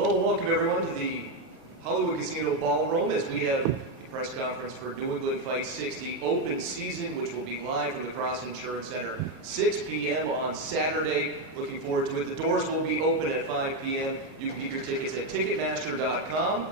Hello, welcome everyone to the Hollywood Casino Ballroom as we have a press conference for New England Fight 60 open season, which will be live from the Cross Insurance Center, 6 p.m. on Saturday. Looking forward to it. The doors will be open at 5 p.m. You can get your tickets at Ticketmaster.com.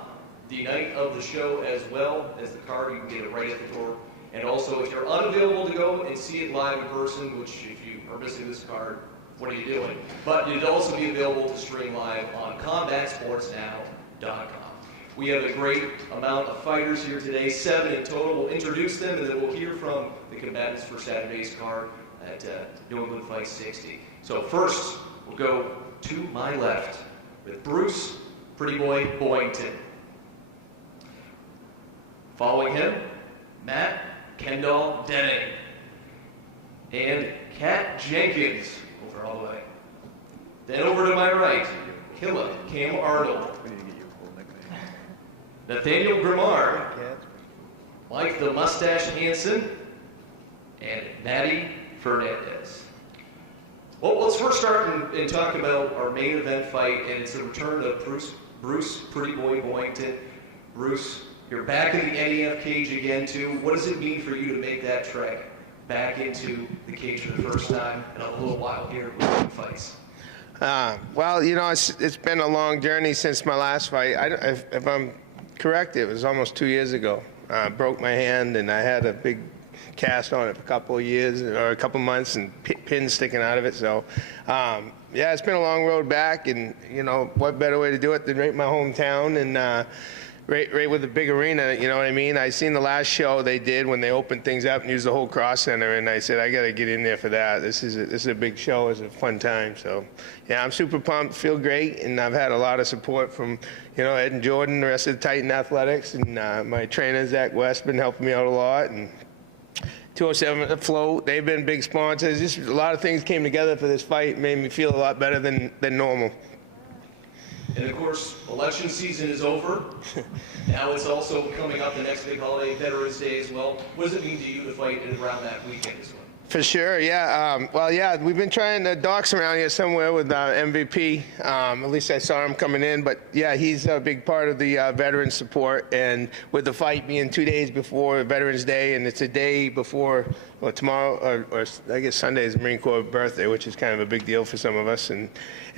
The night of the show, as well as the card, you can get it right at the door. And also, if you're unavailable to go and see it live in person, which if you are missing this card, what are you doing? But it'd also be available to stream live on CombatSportsNow.com. We have a great amount of fighters here today, 7 in total. We'll introduce them, and then we'll hear from the combatants for Saturday's card at New England Fight 60. So first, we'll go to my left with Bruce Pretty Boy Boyington. Following him, Matt Kendall Denning and Kat Jenkins. Over all the way. Then over to my right, Killa Cam Arnold. Nathaniel Grimard, Mike the Mustache Hansen, and Maddie Fernandez. Well, let's first start and talk about our main event fight, and it's the return of Bruce Pretty Boy Boyington. Bruce, you're back in the NEF cage again, too. What does it mean for you to make that trek back into the cage for the first time in a little while here with fights? Well, you know, it's been a long journey since my last fight. If I'm correct, it was almost 2 years ago. I broke my hand, and I had a big cast on it for a couple of years, or a couple months, and pins sticking out of it. So, yeah, it's been a long road back, and, you know, what better way to do it than right in my hometown, and right with the big arena, you know what I mean? I seen the last show they did when they opened things up and used the whole Cross Center, and I said, I got to get in there for that. This is a big show. It's a fun time. So, yeah, I'm super pumped, feel great, and I've had a lot of support from, you know, Ed and Jordan, the rest of the Titan Athletics, and my trainer, Zach West, been helping me out a lot, and 207 at the Float, they've been big sponsors. Just a lot of things came together for this fight, made me feel a lot better than normal. And of course, election season is over. Now it's also coming up the next big holiday, Veterans Day as well. What does it mean to you to fight around that weekend as well? For sure, yeah. Well, yeah, we've been trying to dox around here somewhere with MVP. At least I saw him coming in. But, yeah, he's a big part of the veteran support. And with the fight being 2 days before Veterans Day, and it's a day before, well, tomorrow, or I guess Sunday is the Marine Corps birthday, which is kind of a big deal for some of us. And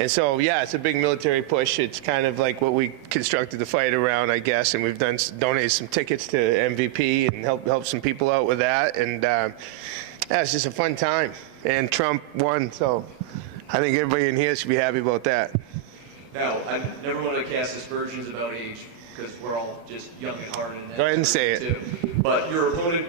so, yeah, it's a big military push. It's kind of like what we constructed the fight around, I guess. And we've donated some tickets to MVP and helped some people out with that. And yeah, it's just a fun time. And Trump won, so I think everybody in here should be happy about that. Now, I never want to cast aspersions about age, because we're all just young at heart. Go ahead and say it. Too. But your opponent,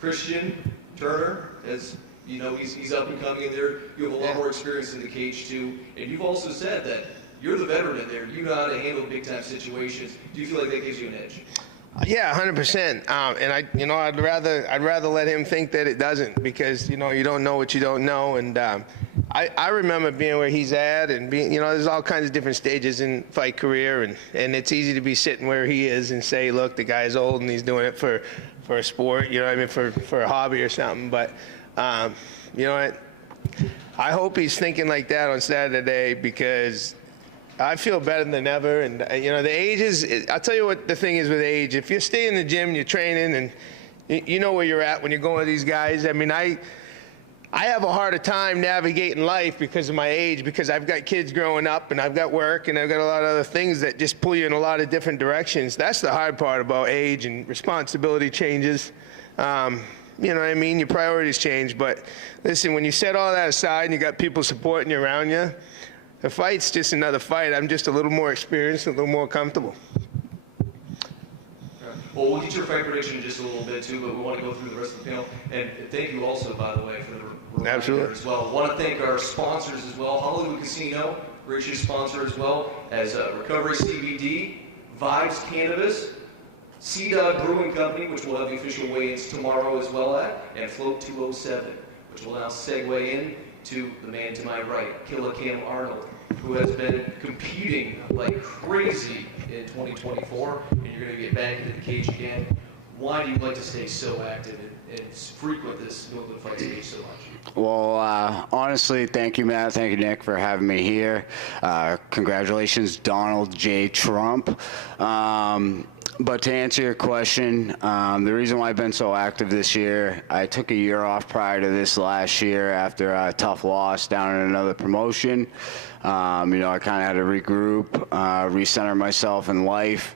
Christian Turner, as you know, he's up and coming in there. You have a lot more experience in the cage, too. And you've also said that you're the veteran in there. You know how to handle big-time situations. Do you feel like that gives you an edge? Yeah, 100%. And I'd rather let him think that it doesn't, because, you know, you don't know what you don't know. And I remember being where he's at, and being, you know, there's all kinds of different stages in fight career, and it's easy to be sitting where he is and say, look, the guy's old and he's doing it for a sport, you know what I mean, for a hobby or something. But you know what? I hope he's thinking like that on Saturday, because I feel better than ever. And, you know, the age is, I'll tell you what the thing is with age. If you stay in the gym and you're training, and you know where you're at when you're going with these guys. I mean, I have a harder time navigating life because of my age, because I've got kids growing up, and I've got work, and I've got a lot of other things that just pull you in a lot of different directions. That's the hard part about age, and responsibility changes. You know what I mean? Your priorities change. But listen, when you set all that aside and you got people supporting you around you, the fight's just another fight. I'm just a little more experienced, a little more comfortable. Well, we'll get your fight prediction in just a little bit, too, but we want to go through the rest of the panel. And thank you also, by the way, for the reminder as well. I want to thank our sponsors as well. Hollywood Casino, gracious sponsor as well, as Recovery CBD, Vibes Cannabis, Sea-Dog Brewing Company, which will have the official weigh-ins tomorrow as well and Float 207, which will now segue in to the man to my right, Killa Cam Arnold, who has been competing like crazy in 2024, and you're going to get back into the cage again. Why do you like to stay so active and frequent this New England fight stage so much? Well, honestly, thank you, Matt. Thank you, Nick, for having me here. Congratulations, Donald J. Trump. But to answer your question, the reason why I've been so active this year, I took a year off prior to this last year after a tough loss down in another promotion. I kind of had to regroup, recenter myself in life,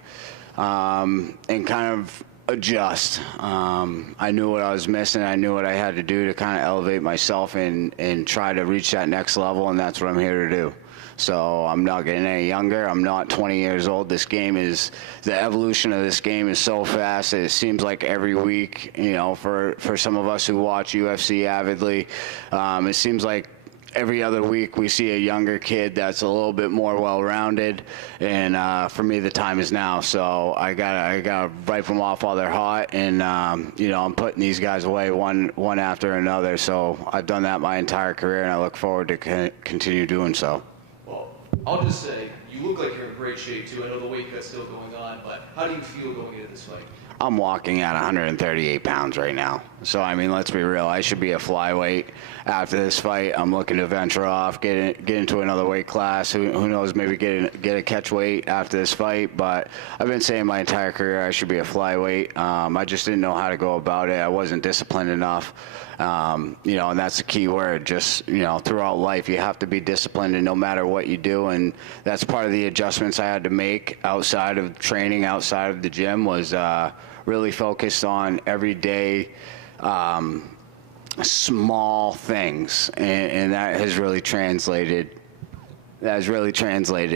and kind of adjust. I knew what I was missing. I knew what I had to do to kind of elevate myself and try to reach that next level, and that's what I'm here to do. So I'm not getting any younger. I'm not 20 years old. The evolution of this game is so fast. It seems like every week, for some of us who watch UFC avidly, it seems like every other week we see a younger kid that's a little bit more well-rounded, and for me the time is now. So I gotta wipe them off while they're hot, and I'm putting these guys away one after another. So I've done that my entire career, and I look forward to continue doing so. Well, I'll just say, you look like you're in great shape too. I know the weight cut's still going on, but how do you feel going into this fight? I'm walking at 138 pounds right now. So, let's be real. I should be a flyweight after this fight. I'm looking to venture off, get into another weight class. Who knows, maybe get a catch weight after this fight. But I've been saying my entire career I should be a flyweight. I just didn't know how to go about it. I wasn't disciplined enough. And that's the key word. Just, throughout life, you have to be disciplined, and no matter what you do. And that's part of the adjustments I had to make outside of training, outside of the gym, was really focused on everyday small things, and that has really translated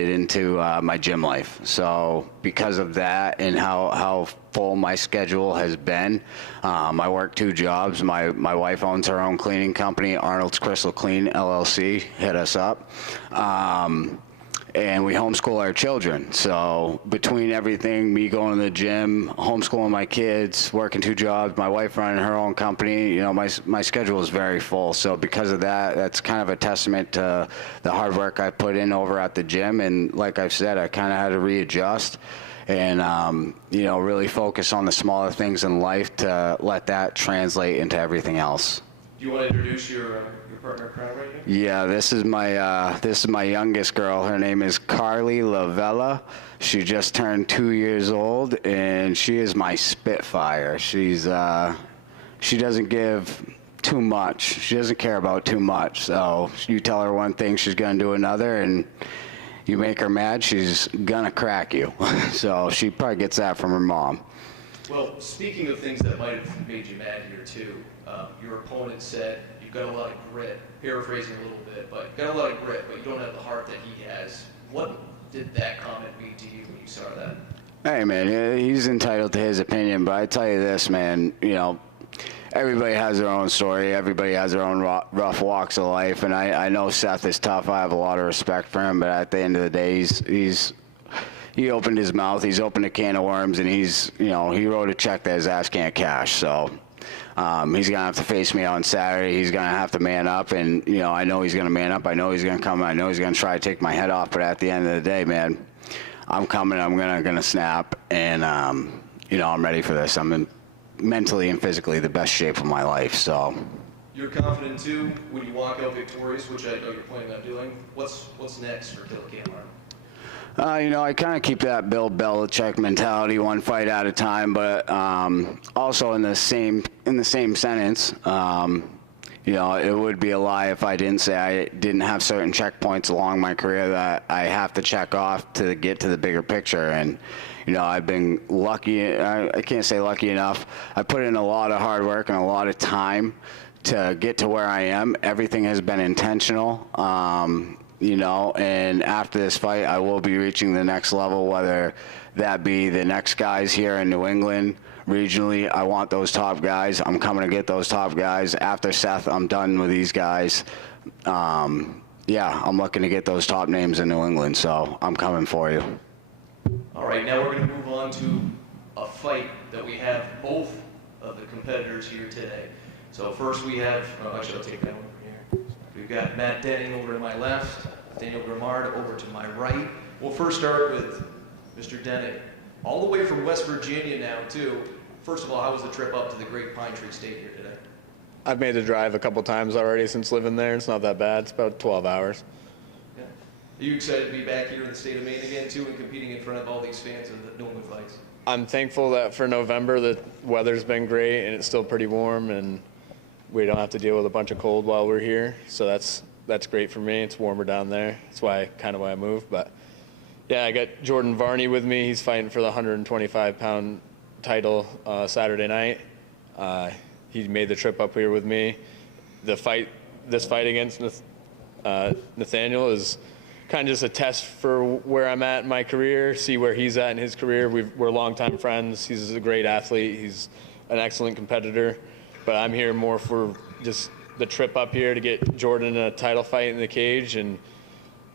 into my gym life. So because of that and how full my schedule has been, I work 2 jobs. My wife owns her own cleaning company, Arnold's Crystal Clean LLC. Hit us up. And we homeschool our children. So between everything, me going to the gym, homeschooling my kids, working 2 jobs, my wife running her own company, my schedule is very full. So because of that, that's kind of a testament to the hard work I put in over at the gym. And like I've said, I kind of had to readjust and, really focus on the smaller things in life to let that translate into everything else. Do you want to introduce your partner in crime right here? Yeah, this is my youngest girl. Her name is Carly Lavella. She just turned 2 years old, and she is my Spitfire. She doesn't give too much. She doesn't care about too much. So you tell her one thing, she's gonna do another, and you make her mad, she's gonna crack you. So she probably gets that from her mom. Well, speaking of things that might have made you mad here too, your opponent said you've got a lot of grit, paraphrasing a little bit, but you've got a lot of grit, but you don't have the heart that he has. What did that comment mean to you when you saw that? Hey, man, he's entitled to his opinion, but I tell you this, man, everybody has their own story. Everybody has their own rough walks of life, and I know Seth is tough. I have a lot of respect for him, but at the end of the day, he opened his mouth. He's opened a can of worms, and he wrote a check that his ass can't cash. So he's going to have to face me on Saturday. He's going to have to man up, and, I know he's going to man up. I know he's going to come. I know he's going to try to take my head off, but at the end of the day, man, I'm coming. I'm going to snap, and, I'm ready for this. I'm in mentally and physically the best shape of my life, so. You're confident, too, when you walk out victorious, which I know you're planning on doing. What's next for Killer Kmart? I kind of keep that Bill Belichick mentality, one fight at a time, but also in the same sentence, it would be a lie if I didn't say I didn't have certain checkpoints along my career that I have to check off to get to the bigger picture. And, I've been lucky. I can't say lucky enough. I put in a lot of hard work and a lot of time to get to where I am. Everything has been intentional. And after this fight, I will be reaching the next level, whether that be the next guys here in New England. Regionally, I want those top guys. I'm coming to get those top guys. After Seth, I'm done with these guys. I'm looking to get those top names in New England, so I'm coming for you. All right, now we're going to move on to a fight that we have both of the competitors here today. So first we have, actually I'll take that one over here. We've got Matt Denning over to my left, Daniel Grimard over to my right. We'll first start with Mr. Denning, all the way from West Virginia now too. first of all, how was the trip up to the Great Pine Tree State here today? I've made the drive a couple times already since living there. It's not that bad. It's about 12 hours. Yeah. Are you excited to be back here in the state of Maine again, too, and competing in front of all these fans of the New England Fights? I'm thankful that for November the weather's been great and it's still pretty warm and we don't have to deal with a bunch of cold while we're here. So that's great for me. It's warmer down there. That's why I moved. But yeah, I got Jordan Varney with me. He's fighting for the 125-pound title Saturday night. He made the trip up here with me. This fight against Nathaniel is kind of just a test for where I'm at in my career, see where he's at in his career. We're longtime friends. He's a great athlete. He's an excellent competitor. But I'm here more for just the trip up here to get Jordan a title fight in the cage and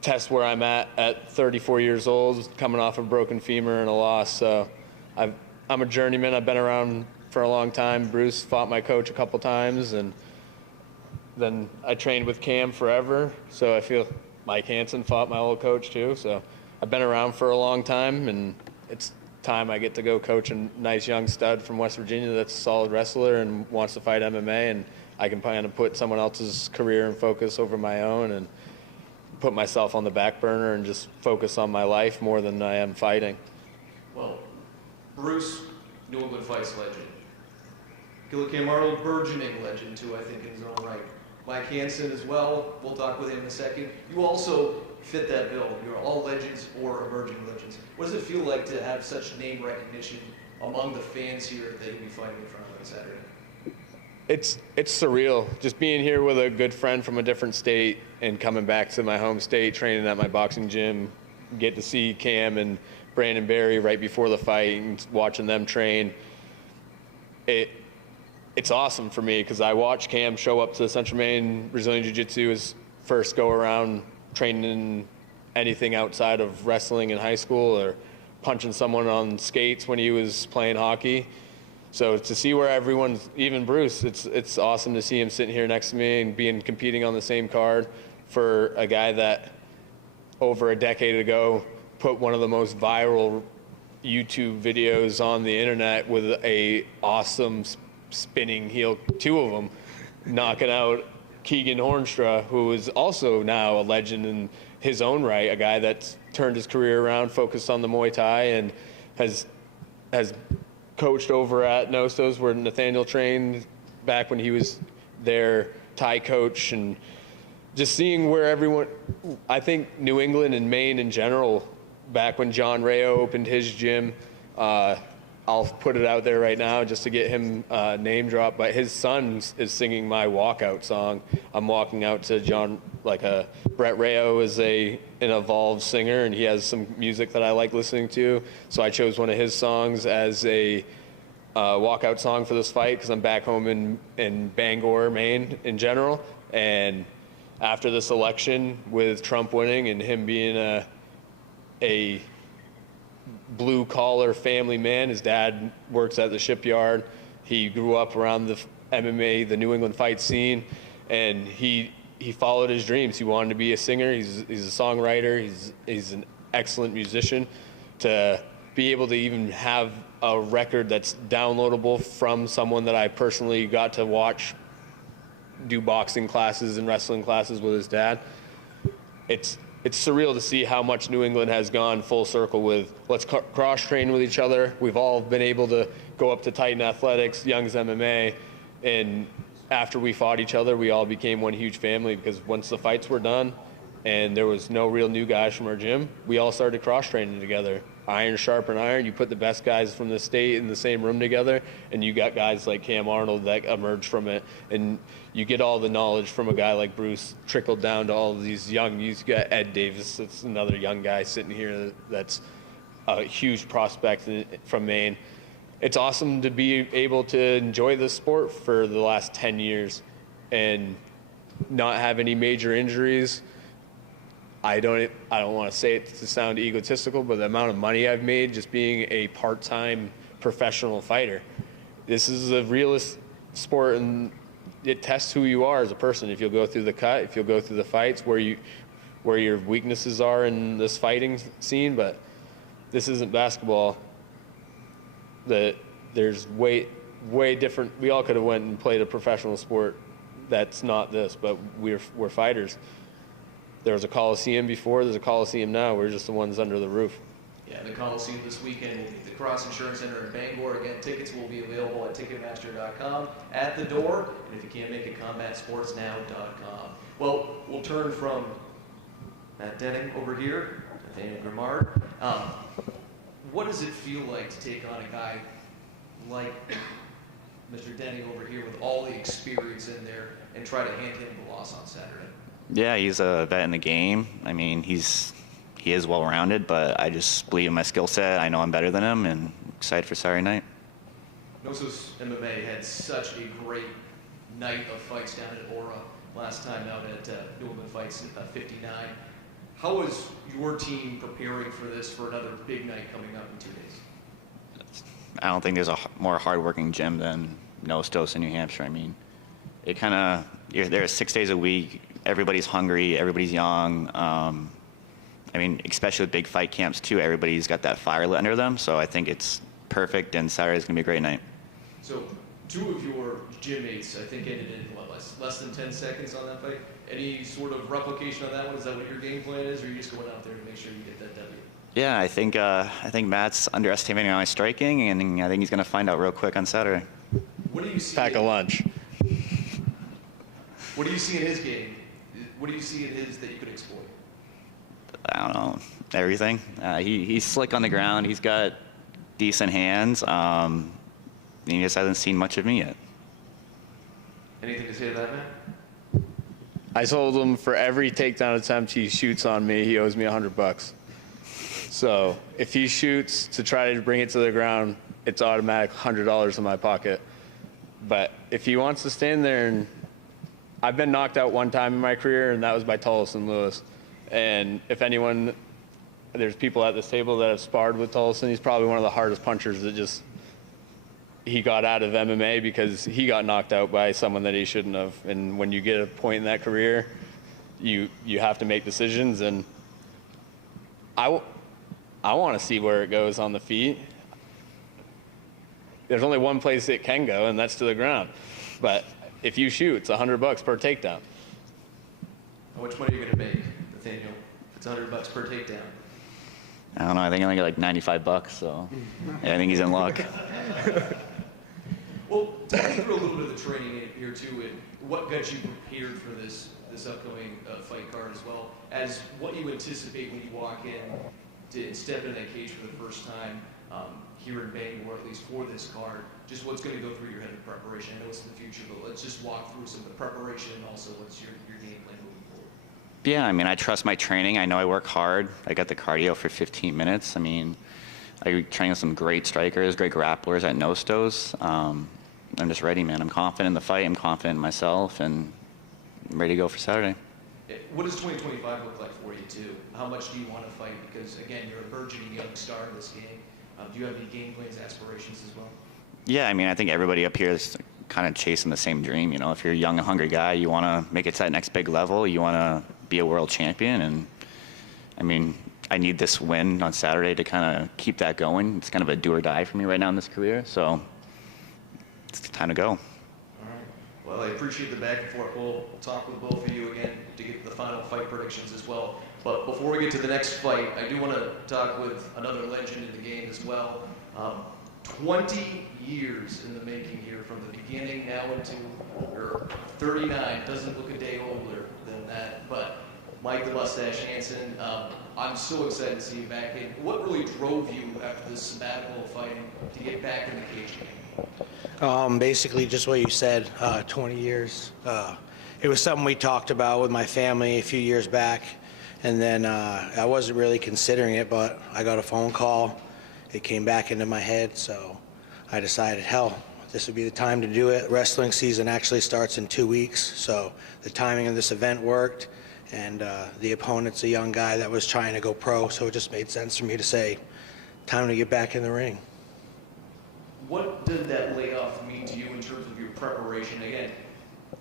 test where I'm at 34 years old, coming off a broken femur and a loss. So I'm a journeyman. I've been around for a long time. Bruce fought my coach a couple times, and then I trained with Cam forever. So I feel Mike Hansen fought my old coach too. So I've been around for a long time, and it's time I get to go coach a nice young stud from West Virginia that's a solid wrestler and wants to fight MMA, and I can kind of put someone else's career and focus over my own and put myself on the back burner and just focus on my life more than I am fighting. Well, Bruce, New England Fights legend. Gilliam Arnold, burgeoning legend, too, I think, in his own right. Mike Hansen as well. We'll talk with him in a second. You also fit that bill. You're all legends or emerging legends. What does it feel like to have such name recognition among the fans here that you'll be fighting in front of on Saturday? It's surreal. Just being here with a good friend from a different state and coming back to my home state, training at my boxing gym, get to see Cam and Brandon Berry right before the fight and watching them train. It's awesome for me because I watched Cam show up to Central Maine Brazilian Jiu-Jitsu his first go around training anything outside of wrestling in high school or punching someone on skates when he was playing hockey. So to see where everyone's, even Bruce, it's awesome to see him sitting here next to me and competing on the same card for a guy that over a decade ago put one of the most viral YouTube videos on the internet with a awesome spinning heel, two of them, knocking out Keegan Hornstra, who is also now a legend in his own right, a guy that's turned his career around, focused on the Muay Thai, and has coached over at Nostos where Nathaniel trained back when he was their Thai coach. And just seeing where everyone, I think New England and Maine in general, back when John Rayo opened his gym, I'll put it out there right now just to get him name drop, but his son is singing my walkout song. I'm walking out to John, Brett Rayo is an evolved singer, and he has some music that I like listening to. So I chose one of his songs as a walkout song for this fight because I'm back home in Bangor, Maine in general. And after this election with Trump winning and him being a blue-collar family man. His dad works at the shipyard. He grew up around the MMA, the New England fight scene, and he followed his dreams. He wanted to be a singer. He's a songwriter. He's an excellent musician. To be able to even have a record that's downloadable from someone that I personally got to watch do boxing classes and wrestling classes with his dad, it's surreal to see how much New England has gone full circle with let's cross-train with each other. We've all been able to go up to Titan Athletics, Young's MMA, and after we fought each other, we all became one huge family because once the fights were done and there was no real new guys from our gym, we all started cross-training together. Iron sharpen iron. You put the best guys from the state in the same room together, and you got guys like Cam Arnold that emerged from it. And you get all the knowledge from a guy like Bruce trickled down to all of these young. You got Ed Davis, that's another young guy sitting here that's a huge prospect from Maine. It's awesome to be able to enjoy the sport for the last 10 years and not have any major injuries. I don't want to say it to sound egotistical, but the amount of money I've made just being a part-time professional fighter. This is a realist sport, and it tests who you are as a person. If you'll go through the cut, if you'll go through the fights, where your weaknesses are in this fighting scene. But this isn't basketball. The there's way different. We all could have went and played a professional sport that's not this, but we're fighters. There was a Coliseum before, there's a Coliseum now. We're just the ones under the roof. Yeah, the Coliseum this weekend will be at the Cross Insurance Center in Bangor. Again, tickets will be available at Ticketmaster.com at the door. And if you can't make it, CombatSportsNow.com. Well, we'll turn from Matt Denning over here, Nathaniel Grimard. What does it feel like to take on a guy like Mr. Denning over here with all the experience in there and try to hand him the loss on Saturday? Yeah, he's a vet in the game. I mean, he is well-rounded, but I just believe in my skill set. I know I'm better than him, and excited for Saturday night. Knossos MMA had such a great night of fights down at Aura last time out at New England Fights 59. How is your team preparing for this, for another big night coming up in 2 days? I don't think there's a more hardworking gym than Nostos in New Hampshire. I mean, it kind of, you're there 6 days a week. Everybody's hungry. Everybody's young. I mean, especially with big fight camps too, everybody's got that fire lit under them. So I think it's perfect, and Saturday's gonna be a great night. So 2 of your gym mates, I think, ended in what, less than 10 seconds on that fight. Any sort of replication on that one? Is that what your game plan is, or are you just going out there to make sure you get that W? Yeah, I think Matt's underestimating my striking, and I think he's gonna find out real quick on Saturday. What do you see? Pack a lunch. What do you see in his game? What do you see in his that you could exploit? I don't know, everything. He's slick on the ground. He's got decent hands. He just hasn't seen much of me yet. Anything to say to that, man? I told him for every takedown attempt he shoots on me, he owes me $100. So if he shoots to try to bring it to the ground, it's automatic $100 in my pocket. But if he wants to stand there, and I've been knocked out one time in my career, and that was by Tullison Lewis. And if anyone, there's people at this table that have sparred with Tullison, he's probably one of the hardest punchers that just, he got out of MMA because he got knocked out by someone that he shouldn't have. And when you get a point in that career, you have to make decisions. And I want to see where it goes on the feet. There's only one place it can go, and that's to the ground. But if you shoot, it's $100 per takedown. How much money are you going to make, Nathaniel? If it's $100 per takedown. I don't know. I think I only got like $95, so yeah, I think he's in luck. Well, talk me through a little bit of the training here too, and what got you prepared for this upcoming fight card, as well as what you anticipate when you walk in to step in that cage for the first time here in Bangor, at least for this card. Just what's going to go through your head in preparation. I know it's in the future, but let's just walk through some of the preparation and also what's your game plan moving forward. Yeah, I mean, I trust my training. I know I work hard. I got the cardio for 15 minutes. I mean, I train with some great strikers, great grapplers at Nostos. I'm just ready, man. I'm confident in the fight. I'm confident in myself, and I'm ready to go for Saturday. What does 2025 look like for you, too? How much do you want to fight? Because, again, you're a burgeoning young star in this game. Do you have any game plans, aspirations as well? Yeah, I mean, I think everybody up here is kind of chasing the same dream. You know, if you're a young and hungry guy, you want to make it to that next big level. You want to be a world champion. And, I mean, I need this win on Saturday to kind of keep that going. It's kind of a do or die for me right now in this career. So it's time to go. All right. Well, I appreciate the back and forth. We'll talk with both of you again to get the final fight predictions as well. But before we get to the next fight, I do want to talk with another legend in the game as well. 20 years in the making here, from the beginning now into 39. Doesn't look a day older than that. But Mike the Mustache Hansen, I'm so excited to see you back in. What really drove you after this sabbatical of fighting to get back in the cage game? Basically just what you said, 20 years. It was something we talked about with my family a few years back, and then I wasn't really considering it, but I got a phone call. It came back into my head, so I decided, hell, this would be the time to do it. Wrestling season actually starts in 2 weeks, so the timing of this event worked, and the opponent's a young guy that was trying to go pro, so it just made sense for me to say, time to get back in the ring. What did that layoff mean to you in terms of your preparation? Again,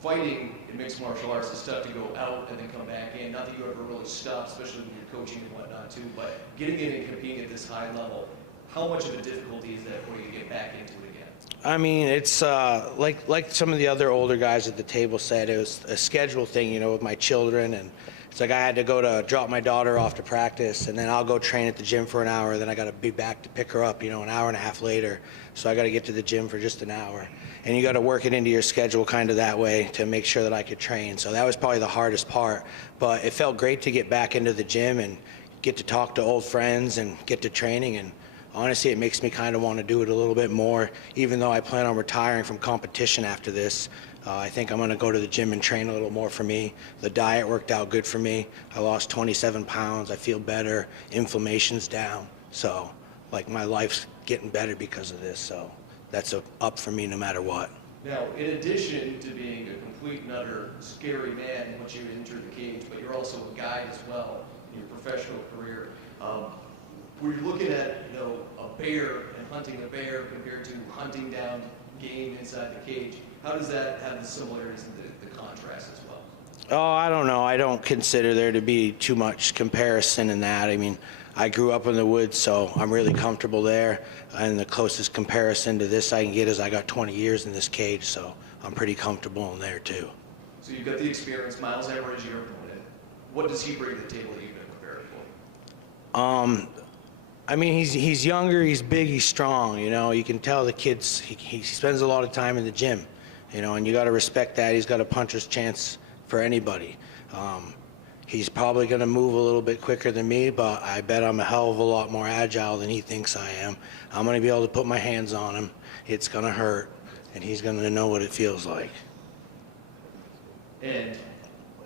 fighting in mixed martial arts is tough to go out and then come back in. Not that you ever really stop, especially when you're coaching and whatnot too, but getting in and competing at this high level, how much of a difficulty is that for you to get back into it again? I mean, it's like some of the other older guys at the table said, it was a schedule thing, you know, with my children. And it's like I had to go to drop my daughter off to practice, and then I'll go train at the gym for an hour. Then I got to be back to pick her up, you know, an hour and a half later. So I got to get to the gym for just an hour. And you got to work it into your schedule kind of that way to make sure that I could train. So that was probably the hardest part. But it felt great to get back into the gym and get to talk to old friends and get to training. And honestly, it makes me kind of want to do it a little bit more. Even though I plan on retiring from competition after this, I think I'm going to go to the gym and train a little more for me. The diet worked out good for me. I lost 27 pounds. I feel better. Inflammation's down. So, like, my life's getting better because of this. So that's a up for me no matter what. Now, in addition to being a complete and utter scary man once you enter the cage, but you're also a guide as well in your professional career. We're looking at, you know, a bear and hunting a bear compared to hunting down game inside the cage. How does that have the similarities and the contrast as well? Oh, I don't know. I don't consider there to be too much comparison in that. I mean, I grew up in the woods, so I'm really comfortable there. And the closest comparison to this I can get is I got 20 years in this cage, so I'm pretty comfortable in there too. So you've got the experience. Miles Hammer is your opponent. What does he bring to the table that you've been prepared for? I mean, he's younger, he's big, he's strong. You know, you can tell the kid's he spends a lot of time in the gym. You know, and you got to respect that. He's got a puncher's chance for anybody. He's probably going to move a little bit quicker than me, but I bet I'm a hell of a lot more agile than he thinks I am. I'm going to be able to put my hands on him. It's going to hurt, and he's going to know what it feels like. And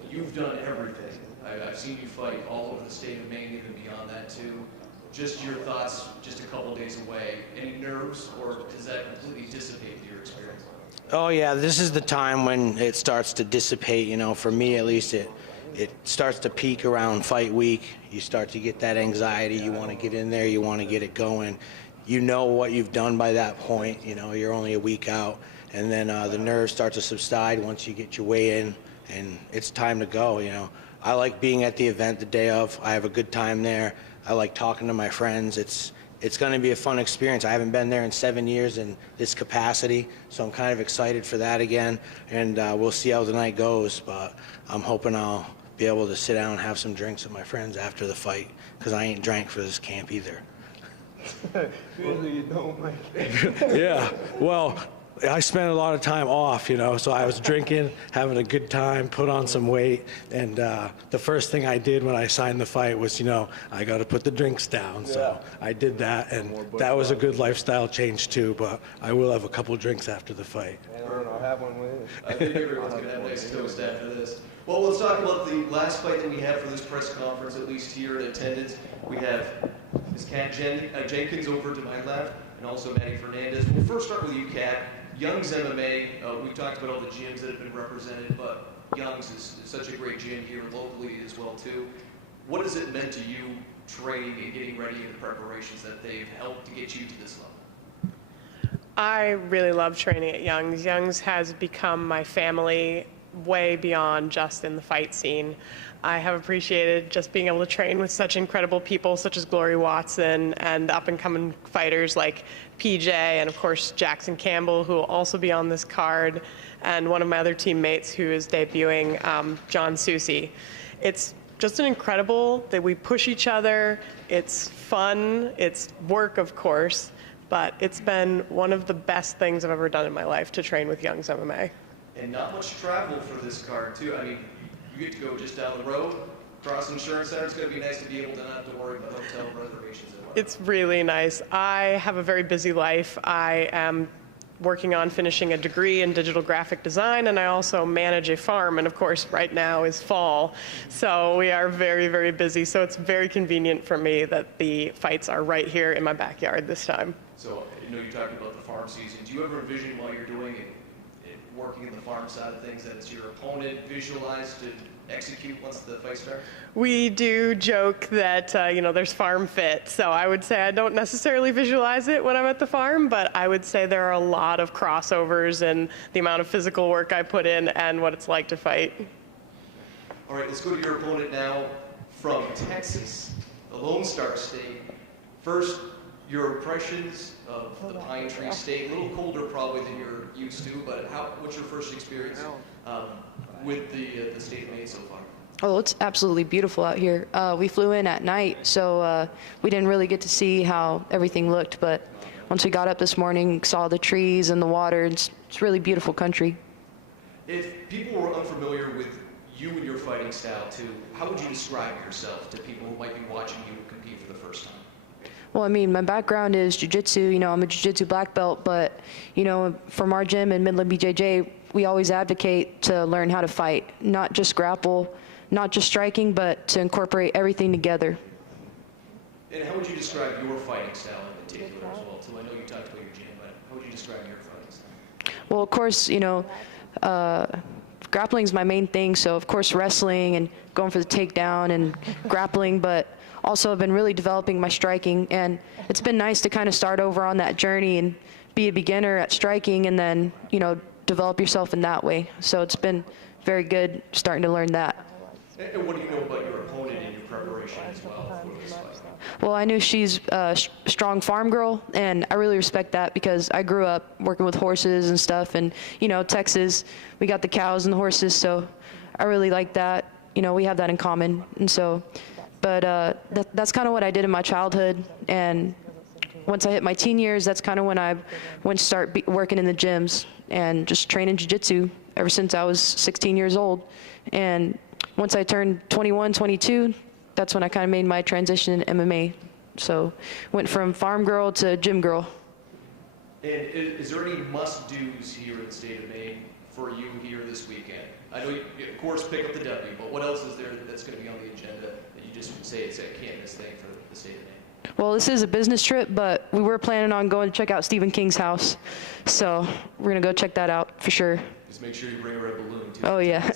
you've done everything. I've seen you fight all over the state of Maine, even beyond that too. Just your thoughts, just a couple days away. Any nerves, or does that completely dissipate your experience? Oh yeah, this is the time when it starts to dissipate. You know, for me at least, it starts to peak around fight week. You start to get that anxiety. You want to get in there. You want to get it going. You know what you've done by that point. You know, you're only a week out, and then the nerves start to subside once you get your weigh in, and it's time to go. You know, I like being at the event the day of. I have a good time there. I like talking to my friends. It's going to be a fun experience. I haven't been there in 7 years in this capacity, so I'm kind of excited for that again, and we'll see how the night goes, but I'm hoping I'll be able to sit down and have some drinks with my friends after the fight, because I ain't drank for this camp either. You know, Mike. Yeah, well, I spent a lot of time off, you know, so I was drinking, having a good time, put on some weight, and the first thing I did when I signed the fight was, you know, I got to put the drinks down. So I did that, and that was a good lifestyle change too, but I will have a couple drinks after the fight. I'll have one with you. I think everyone's going to have a nice toast after this. Well, let's talk about the last fight that we have for this press conference, at least here in attendance. We have Ms. Kat Jenkins over to my left, and also Maddie Fernandez. We'll first start with you, Kat. Young's MMA, we've talked about all the gyms that have been represented, but Young's is such a great gym here locally as well, too. What has it meant to you training and getting ready in the preparations that they've helped to get you to this level? I really love training at Young's. Young's has become my family way beyond just in the fight scene. I have appreciated just being able to train with such incredible people such as Glory Watson and up-and-coming fighters like PJ and, of course, Jackson Campbell, who will also be on this card, and one of my other teammates who is debuting, John Susi. It's just an incredible that we push each other. It's fun. It's work, of course, but it's been one of the best things I've ever done in my life to train with Young's MMA. And not much travel for this card, too. I mean, you get to go just down the road. Cross Insurance Center, it's going to be nice to be able to not to worry about hotel reservations and whatnot. It's really nice. I have a very busy life. I am working on finishing a degree in digital graphic design, and I also manage a farm, and of course right now is fall. So we are very, very busy. So it's very convenient for me that the fights are right here in my backyard this time. So I know you're talking about the farm season. Do you ever envision while you're doing it, working in the farm side of things, that it's your opponent visualized to execute once the fight starts? We do joke that, there's farm fit. So I would say I don't necessarily visualize it when I'm at the farm, but I would say there are a lot of crossovers in the amount of physical work I put in and what it's like to fight. All right, let's go to your opponent now from Texas, the Lone Star State. First, Your impressions of the Pine Tree State, a little colder probably than you're used to, but what's your first experience with the state of Maine so far? Oh, it's absolutely beautiful out here. We flew in at night, so we didn't really get to see how everything looked, but once we got up this morning, saw the trees and the water, it's really beautiful country. If people were unfamiliar with you and your fighting style too, how would you describe yourself to people who might be watching you compete for the first time? Well, I mean, my background is jiu-jitsu. You know, I'm a jiu-jitsu black belt, but, you know, from our gym in Midland BJJ, we always advocate to learn how to fight, not just grapple, not just striking, but to incorporate everything together. And how would you describe your fighting style in particular as well too? I know you talked about your gym, but how would you describe your fighting style? Well, of course, you know, grappling is my main thing, so of course wrestling and going for the takedown and grappling, but also I've been really developing my striking, and it's been nice to kind of start over on that journey and be a beginner at striking and then, you know, develop yourself in that way. So it's been very good starting to learn that. And what do you know about your opponent in your preparation as well for this fight? Well, I knew she's a strong farm girl, and I really respect that because I grew up working with horses and stuff, and, you know, Texas, we got the cows and the horses, so I really like that. You know, we have that in common, and so, but that's kind of what I did in my childhood, and once I hit my teen years, that's kind of when I went to start working in the gyms and just training jiu-jitsu ever since I was 16 years old, and once I turned 21, 22, that's when I kind of made my transition in MMA. So went from farm girl to gym girl. And is there any must-dos here in the state of Maine for you here this weekend? I know you, of course, pick up the W, but what else is there that's going to be on the agenda that you just would say it's a can't-miss thing for the state of Maine? Well, this is a business trip, but we were planning on going to check out Stephen King's house. So we're going to go check that out for sure. Just make sure you bring a red balloon, too. Oh, yeah.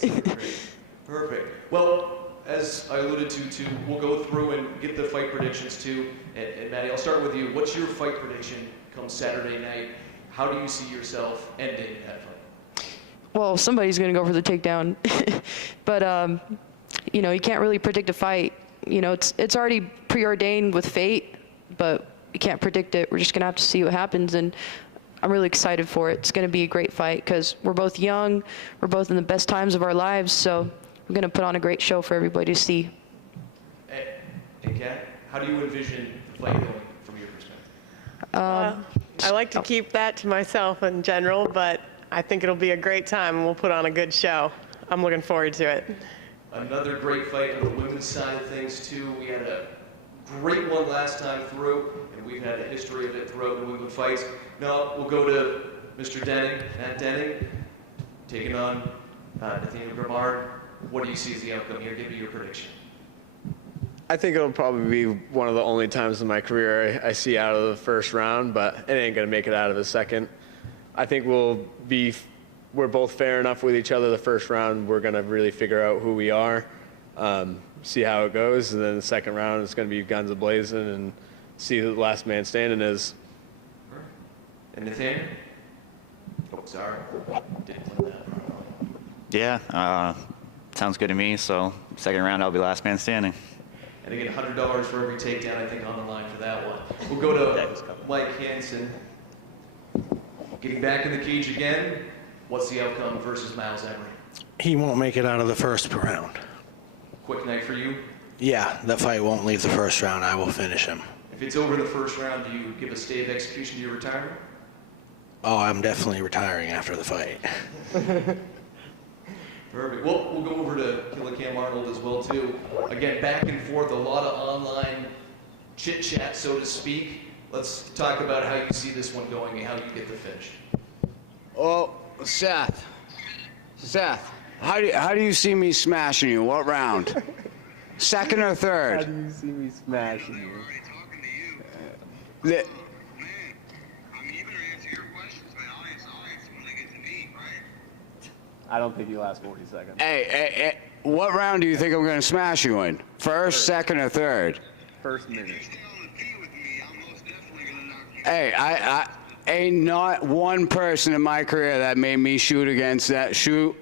Perfect. Well, as I alluded to, we'll go through and get the fight predictions too. And Maddie, I'll start with you. What's your fight prediction come Saturday night? How do you see yourself ending that fight? Well, somebody's going to go for the takedown. But, you know, you can't really predict a fight. You know, it's already preordained with fate, but you can't predict it. We're just going to have to see what happens. And I'm really excited for it. It's going to be a great fight because we're both young. We're both in the best times of our lives. So we're going to put on a great show for everybody to see. And Kat, how do you envision the fight going from your perspective? I like to keep that to myself in general, but I think it'll be a great time and we'll put on a good show. I'm looking forward to it. Another great fight on the women's side of things too. We had a great one last time through, and we've had a history of it throughout New England fights. Now we'll go to Mr. Denning, Matt Denning, taking on Nathaniel Grimard. What do you see as the outcome here? Give me your prediction. I think it'll probably be one of the only times in my career I see out of the first round, but it ain't going to make it out of the second. I think we're both fair enough with each other the first round. We're going to really figure out who we are, see how it goes, and then the second round it's going to be guns a-blazing and see who the last man standing is. And Nathaniel? Oh, sorry. Didn't play that. Yeah, sounds good to me. So second round, I'll be last man standing. And again, $100 for every takedown, I think, on the line for that one. We'll go to Mike Hansen. Getting back in the cage again. What's the outcome versus Miles Emery? He won't make it out of the first round. Quick night for you. Yeah, that fight won't leave the first round. I will finish him. If it's over in the first round, do you give a stay of execution to your retirement? Oh, I'm definitely retiring after the fight. Perfect. Well, we'll go over to Killer Cam Arnold as well, too. Again, back and forth, a lot of online chit-chat, so to speak. Let's talk about how you see this one going and how you get the finish. Oh, Seth, how do you see me smashing you? What round? Second or third? How do you see me smashing you? The- I don't think you last 40 seconds. Hey, what round do you think I'm going to smash you in? First, second, or third? First minute. Hey, I ain't not one person in my career that made me shoot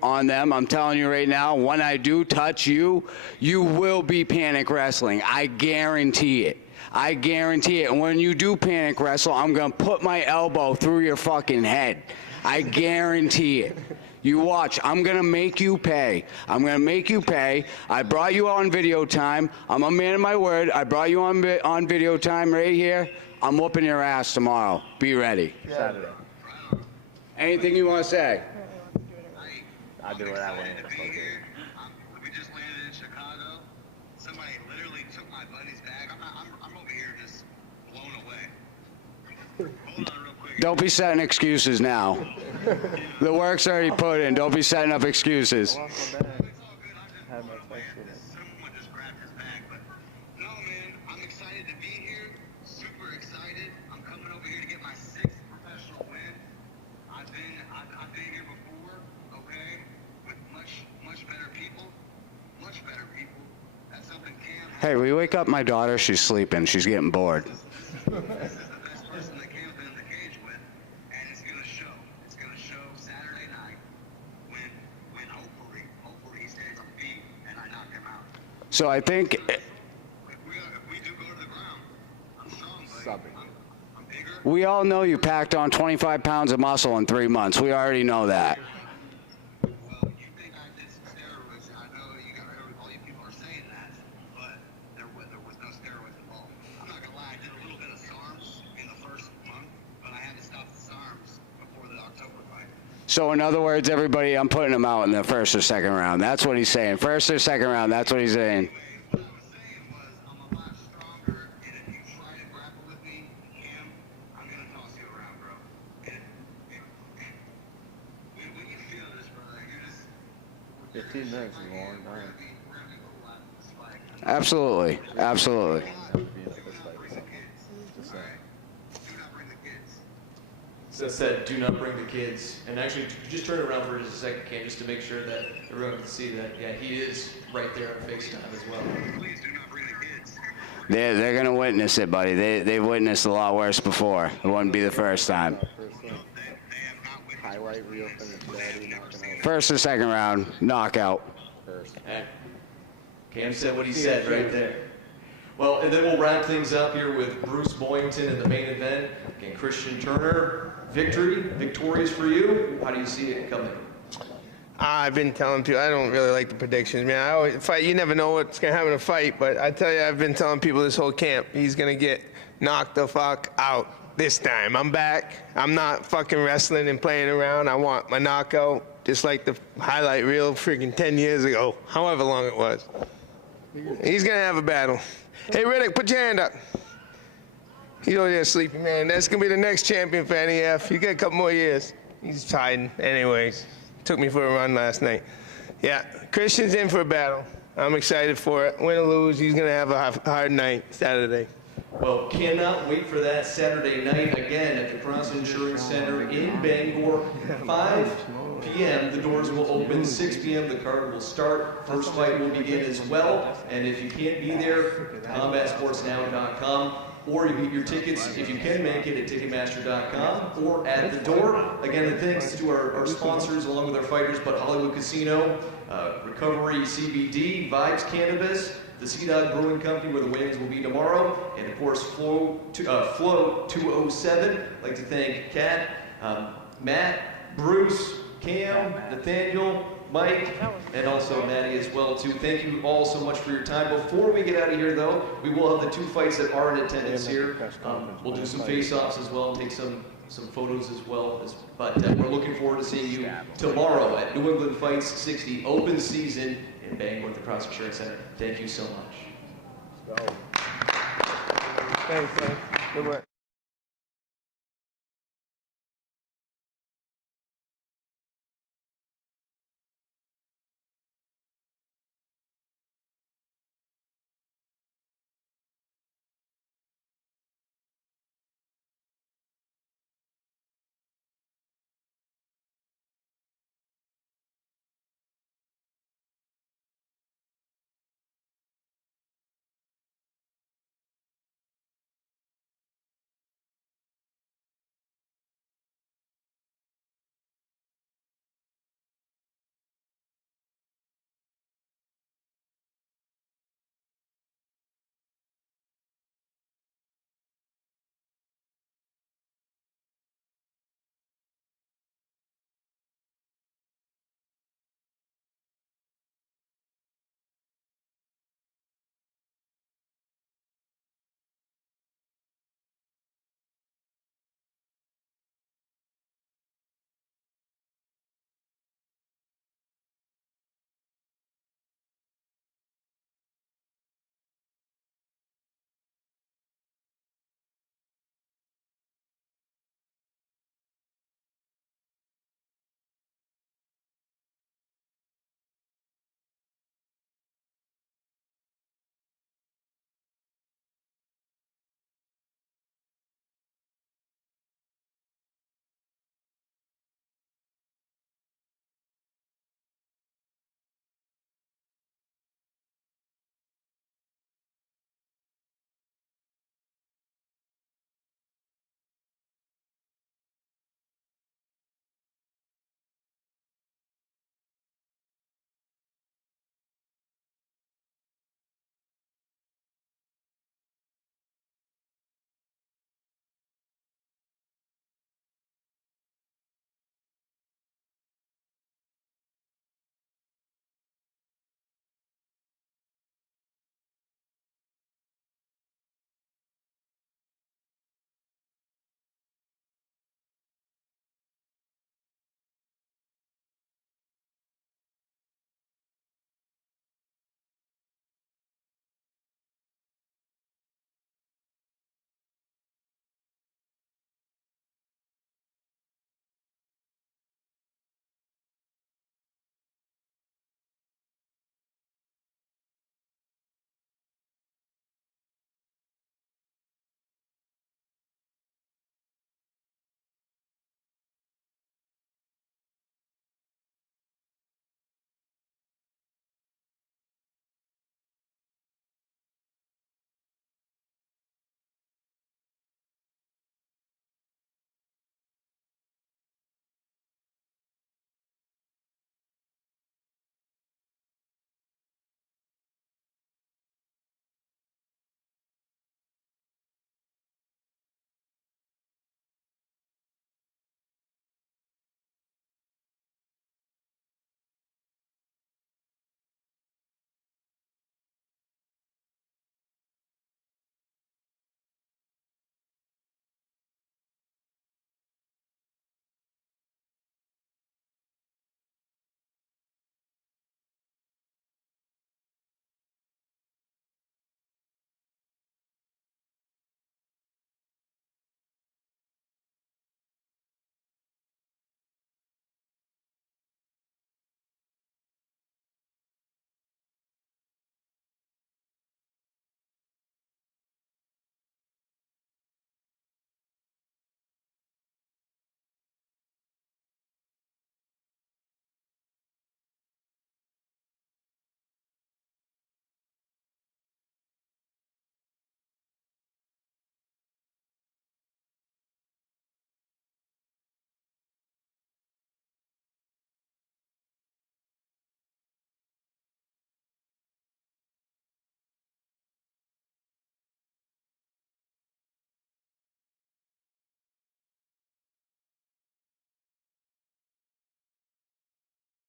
on them. I'm telling you right now, when I do touch you, you will be Panic Wrestling. I guarantee it. I guarantee it. And when you do panic wrestle, I'm going to put my elbow through your fucking head. I guarantee it. You watch. I'm going to make you pay. I'm going to make you pay. I brought you on video time. I'm a man of my word. I brought you on video time right here. I'm whooping your ass tomorrow. Be ready. Saturday. Anything you want to say? I'll do it that way. We just landed in Chicago. Somebody literally took my buddy's bag. I'm over here just blown away. Hold on real quick. Don't be setting excuses now. The work's already put in. Don't be setting up excuses. It's all good. I'm just blown away. Someone just grabbed his bag. But no, man, I'm excited to be here. Super excited. I'm coming over here to get my 6th professional win. I've been here before, okay, with much better people. Much better people. That's something Cam has. Hey, will you wake up my daughter? She's sleeping. She's getting bored. This is the best person that Cam's been in the cage with, and it's gonna show. It's gonna show Saturday night when hopefully he stays on feet and I knock him out. So I think If we do go to the ground, I'm strong, buddy. I'm bigger. we all know you packed on 25 pounds of muscle in 3 months. We already know that. Well, you think I did some steroids? I know all you people are saying that, but there was no steroids involved. I'm not gonna lie, I did a little bit of SARMs in the first month, but I had to stop the SARMs before the October fight. So in other words, everybody, I'm putting him out in the first or second round. That's what he's saying. First or second round, that's what he's saying. What I was saying was I'm a lot stronger, and if you try to grapple with me, Cam, I'm gonna toss you around, bro. And when you feel this, brother, you're just 15 minutes is a long time. we're gonna be a lot of this fight. Absolutely. Absolutely. So said, do not bring the kids. And actually, just turn it around for just a second, Cam, just to make sure that everyone can see that, yeah, he is right there on FaceTime as well. Please do not bring the kids. They're going to witness it, buddy. They've witnessed a lot worse before. It wouldn't be the first time. Highlight reel from the daddy knocking out. First or second round, knockout. Hey, Cam said what he said right there. Well, and then we'll wrap things up here with Bruce Boyington in the main event. Again, Christian Turner, victorious for you. How do you see it coming? I've been telling people I don't really like the predictions, man. I always fight. You never know what's gonna happen in a fight, but I tell you, I've been telling people this whole camp he's gonna get knocked the fuck out this time. I'm back. I'm not fucking wrestling and playing around. I want my knockout, just like the highlight reel freaking 10 years ago, however long it was. He's gonna have a battle. Hey, Riddick, put your hand up. He's over there sleeping, man. That's gonna be the next champion for NEF. You got a couple more years. He's hiding, anyways. Took me for a run last night. Yeah, Christian's in for a battle. I'm excited for it. Win or lose, he's gonna have a hard night Saturday. Well, cannot wait for that Saturday night again at the Cross Insurance Center in Bangor. 5 p.m. the doors will open. 6 p.m. the card will start. First fight will begin as well. And if you can't be there, combatsportsnow.com. Or you get your tickets, if you can make it, at Ticketmaster.com or at the door. Again, thanks to our sponsors along with our fighters, but Hollywood Casino, Recovery CBD, Vibes Cannabis, the Sea Dog Brewing Company, where the weigh-ins will be tomorrow, and of course Flow 207. I'd like to thank Kat, Matt, Bruce, Cam, Nathaniel, Mike, and also Maddie as well too. Thank you all so much for your time. Before we get out of here though, we will have the 2 fights that are in attendance here. We'll do some face-offs as well, take some photos as well. But we're looking forward to seeing you tomorrow at New England Fights 60 open season in Bangor at the Cross Insurance Center. Thank you so much. Thanks, man. Good work.